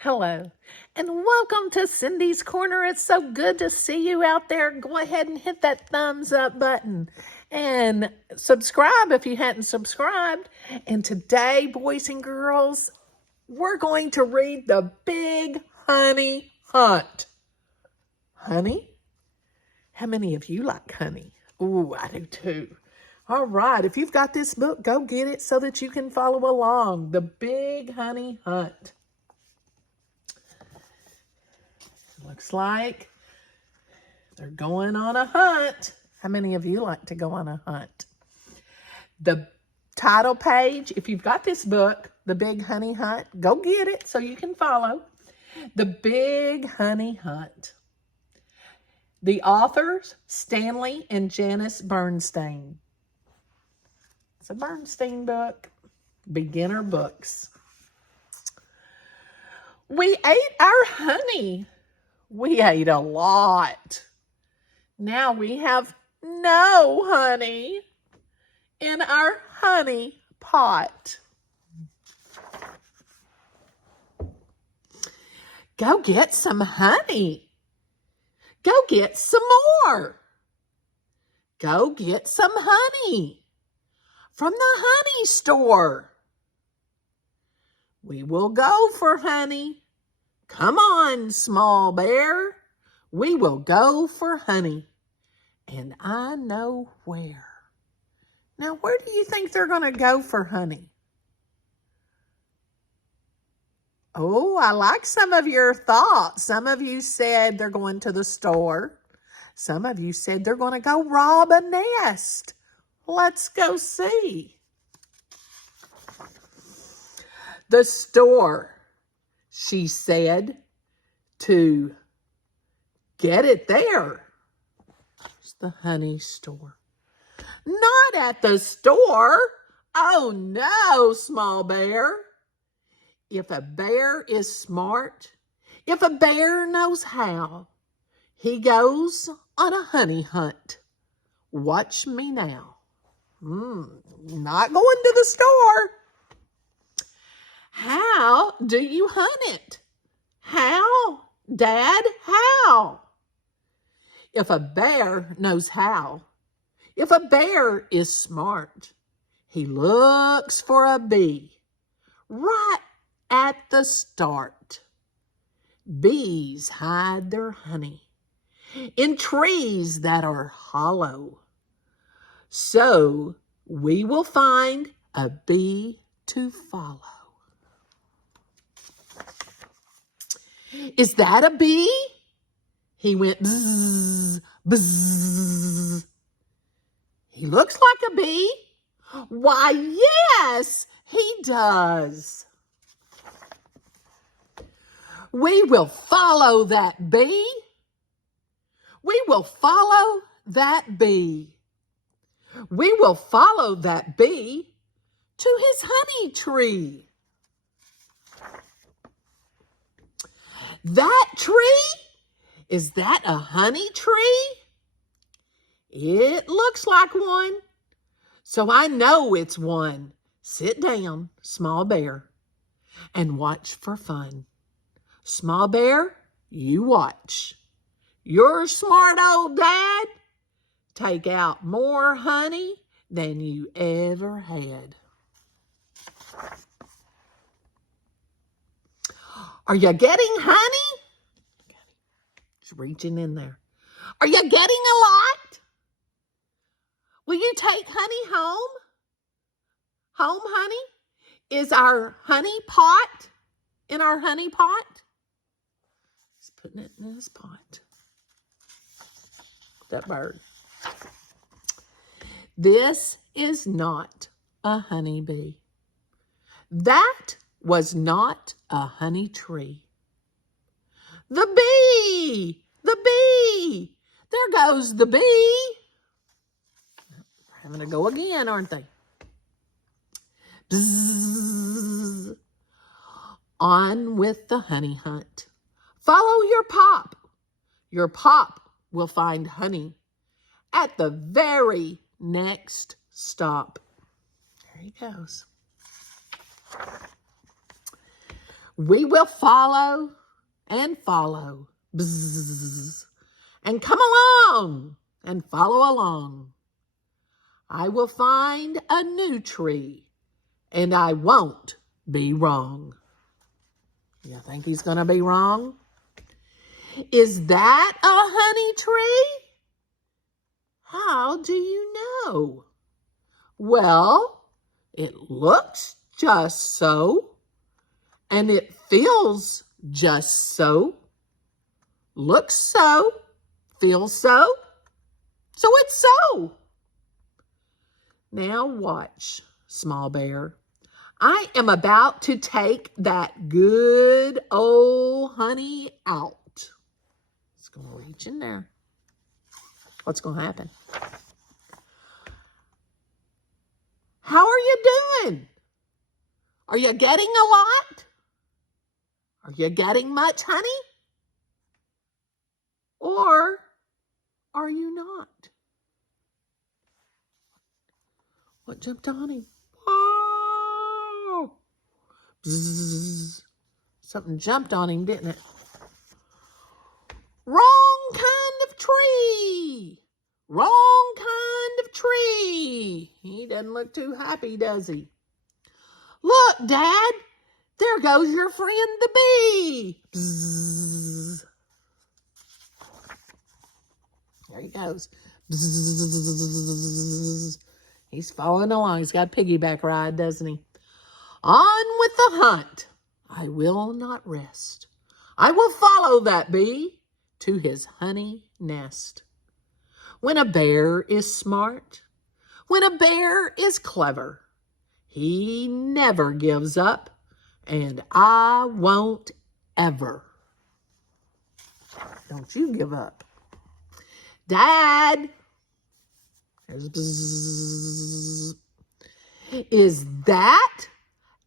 Hello, and welcome to Cindy's Corner. It's so good to see you out there. Go ahead and hit that thumbs up button and subscribe if you hadn't subscribed. And today, boys and girls, we're going to read The Big Honey Hunt. Honey? How many of you like honey? Ooh, I do too. All right, if you've got this book, go get it so that you can follow along. The Big Honey Hunt. Looks like they're going on a hunt. How many of you like to go on a hunt? The title page, if you've got this book, The Big Honey Hunt, go get it so you can follow. The Big Honey Hunt. The authors, Stanley and Janice Berenstain. It's a Berenstain book. Beginner books. We ate our honey. We ate a lot. Now we have no honey in our honey pot. Go get some honey. Go get some more. Go get some honey from the honey store. We will go for honey. Come on, small bear. We will go for honey. And I know where. Now, where do you think they're going to go for honey? Oh, I like some of your thoughts. Some of you said they're going to the store. Some of you said they're going to go rob a nest. Let's go see. The store. She said to get it there. There's the honey store. Not at the store. Oh no, small bear. If a bear is smart, if a bear knows how, he goes on a honey hunt. Watch me now. Not going to the store. How do you hunt it? How, Dad, how? If a bear knows how, if a bear is smart, he looks for a bee right at the start. Bees hide their honey in trees that are hollow. So we will find a bee to follow. Is that a bee? He went bzzz, bzzz. He looks like a bee. Why, yes, he does. We will follow that bee. We will follow that bee. We will follow that bee to his honey tree. That tree? Is that a honey tree? It looks like one. So I know it's one. Sit down, small bear, and watch for fun. Small bear, you watch. Your smart old dad take out more honey than you ever had. Are you getting honey? Just reaching in there. Are you getting a lot? Will you take honey home? Home, honey? Is our honey pot in our honey pot? He's putting it in his pot. That bird. This is not a honeybee. That was not a honey tree. The bee! The bee! There goes the bee. Having to go again, aren't they? Bzzz. On with the honey hunt. Follow your pop. Your pop will find honey at the very next stop. There he goes. We will follow and follow. Bzzz. And come along and follow along. I will find a new tree and I won't be wrong. You think he's going to be wrong? Is that a honey tree? How do you know? Well, it looks just so, and it feels just so. Looks so, feels so, so it's so. Now watch, small bear. I am about to take that good old honey out. It's going to reach in there. What's going to happen? How are you doing? Are you getting a lot? Are you getting much honey? Or are you not? What jumped on him? Oh! Bzzz. Something jumped on him, didn't it? Wrong kind of tree. Wrong kind of tree. He doesn't look too happy, does he? Look, Dad. There goes your friend the bee. Bzzz. There he goes. Bzzz. He's following along. He's got a piggyback ride, doesn't he? On with the hunt. I will not rest. I will follow that bee to his honey nest. When a bear is smart, when a bear is clever, he never gives up, and I won't ever. Don't you give up. Dad, is that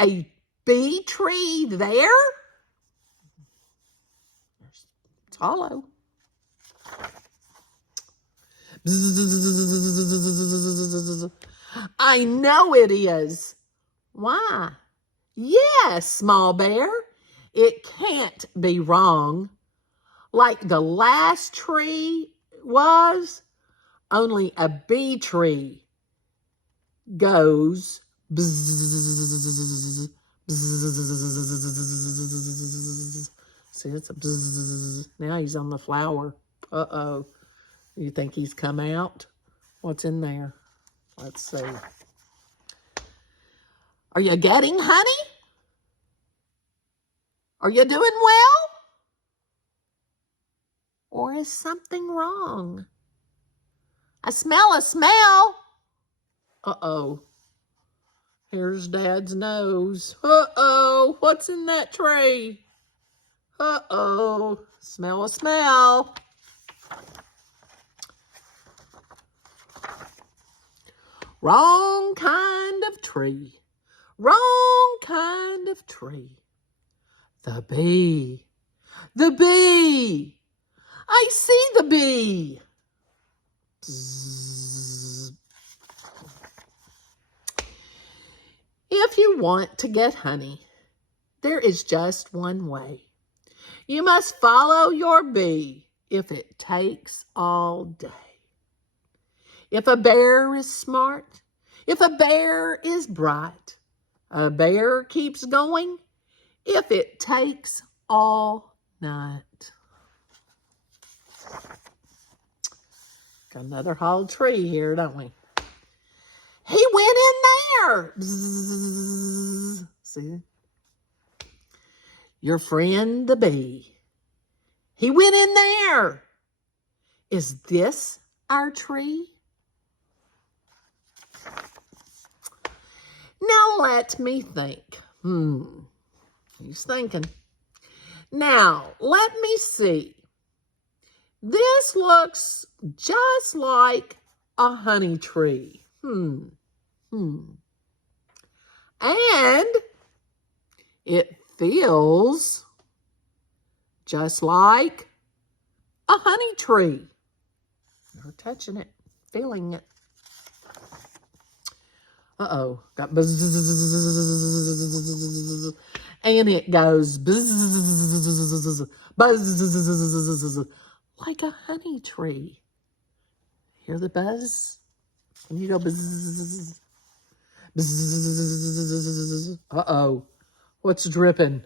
a bee tree there? It's hollow. I know it is. Why? Yes, small bear. It can't be wrong. Like the last tree was, only a bee tree goes bzzz, bzzz. See, it's a bzzz. Now he's on the flower. Uh-oh. You think he's come out? What's in there? Let's see. Are you getting honey? Are you doing well? Or is something wrong? I smell a smell. Uh-oh. Here's Dad's nose. Uh-oh. What's in that tree? Uh-oh. Smell a smell. Wrong kind of tree. Wrong kind of tree. The bee. The bee. I see the bee. Bzzz. If you want to get honey, there is just one way. You must follow your bee if it takes all day. If a bear is smart, if a bear is bright, a bear keeps going if it takes all night. Got another hollow tree here, don't we? He went in there. Bzzz. See? Your friend the bee. He went in there. Is this our tree? Now let me think. He's thinking. Now, let me see. This looks just like a honey tree. And it feels just like a honey tree. You're touching it, feeling it. Uh-oh, got buzz. And it goes buzz, buzz, like a honey tree. Hear the buzz? And you go buzz, buzz. Uh-oh, what's dripping?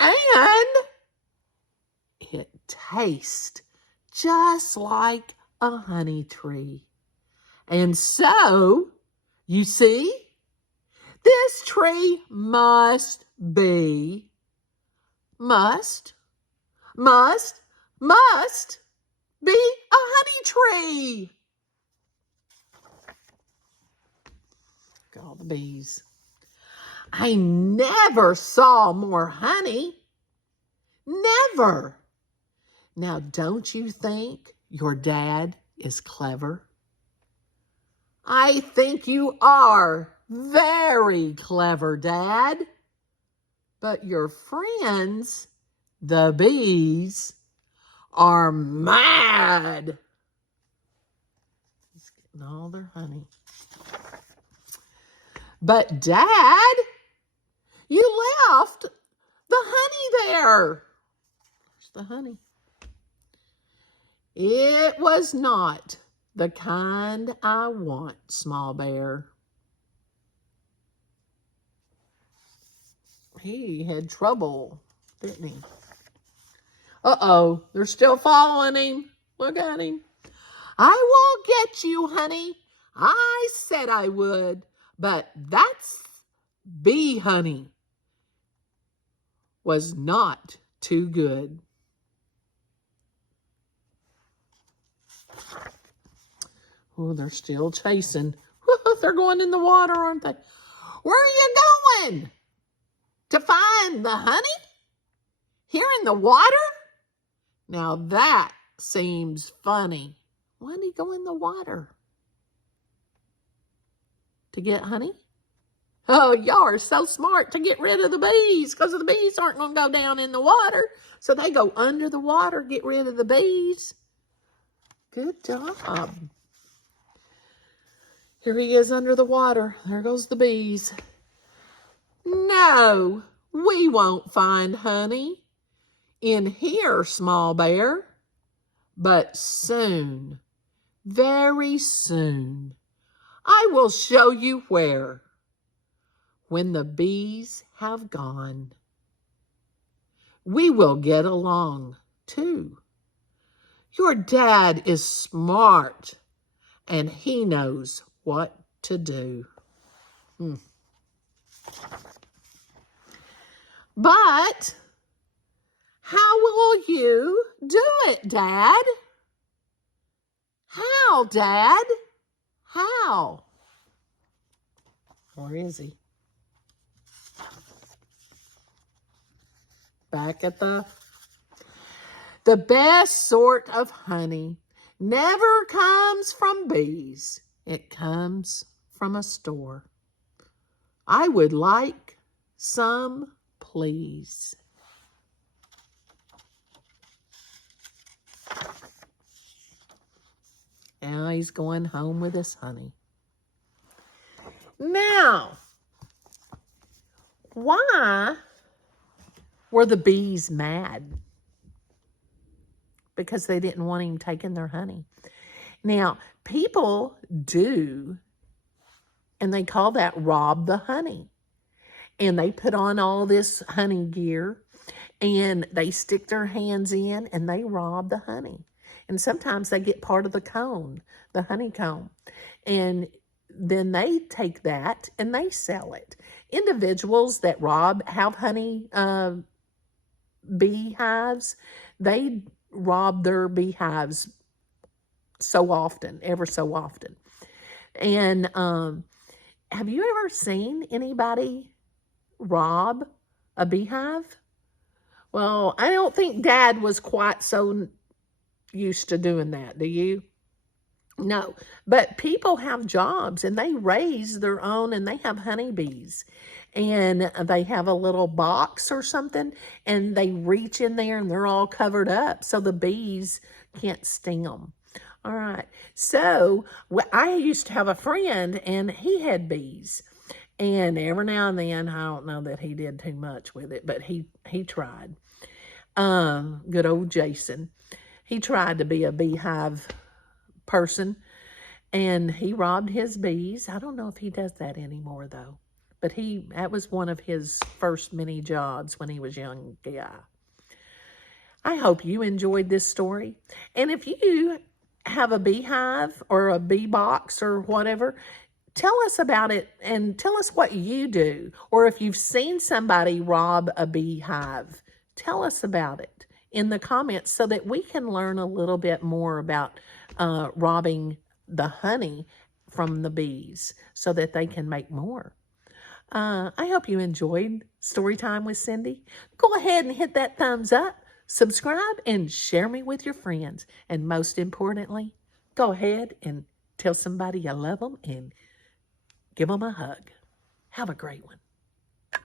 And it tastes just like a honey tree. And so, you see, this tree must be, must be a honey tree. Look at all the bees. I never saw more honey. Never. Now, don't you think your dad is clever? I think you are very clever, Dad. But your friends, the bees, are mad. He's getting all their honey. But Dad, you left the honey there. Where's the honey? It was not the kind I want, Small Bear. He had trouble, didn't he? Uh-oh, they're still following him. Look at him. I will get you, honey. I said I would, but that's bee honey was not too good. Oh, they're still chasing. They're going in the water, aren't they? Where are you going? To find the honey? Here in the water? Now that seems funny. Why did he go in the water? To get honey? Oh, y'all are so smart to get rid of the bees, because the bees aren't going to go down in the water. So they go under the water, get rid of the bees. Good job. Here he is under the water. There goes the bees. No, we won't find honey in here, Small Bear. But soon, very soon, I will show you where. When the bees have gone, we will get along too. Your dad is smart, and he knows what to do. But how will you do it, Dad? How, Dad? How? Where is he? Back at the best sort of honey never comes from bees. It comes from a store. I would like some, please. Now he's going home with his honey. Now, why were the bees mad? Because they didn't want him taking their honey. Now, people do, and they call that rob the honey. And they put on all this honey gear, and they stick their hands in, and they rob the honey. And sometimes they get part of the comb, the honeycomb. And then they take that and they sell it. Individuals that have honey beehives, they rob their beehives so often, ever so often. And have you ever seen anybody rob a beehive? Well, I don't think Dad was quite so used to doing that, do you? No, but people have jobs and they raise their own, and they have honeybees, and they have a little box or something, and they reach in there and they're all covered up so the bees can't sting them. All right, so I used to have a friend, and he had bees, And every now and then, I don't know that he did too much with it, but he tried. Good old Jason. He tried to be a beehive person, and he robbed his bees. I don't know if he does that anymore, though. But that was one of his first many jobs when he was a young guy. I hope you enjoyed this story. And if you have a beehive or a bee box or whatever, tell us about it and tell us what you do. Or if you've seen somebody rob a beehive, tell us about it in the comments so that we can learn a little bit more about robbing the honey from the bees so that they can make more. I hope you enjoyed Storytime with Cindy. Go ahead and hit that thumbs up, subscribe, and share me with your friends. And most importantly, go ahead and tell somebody you love them and give them a hug. Have a great one.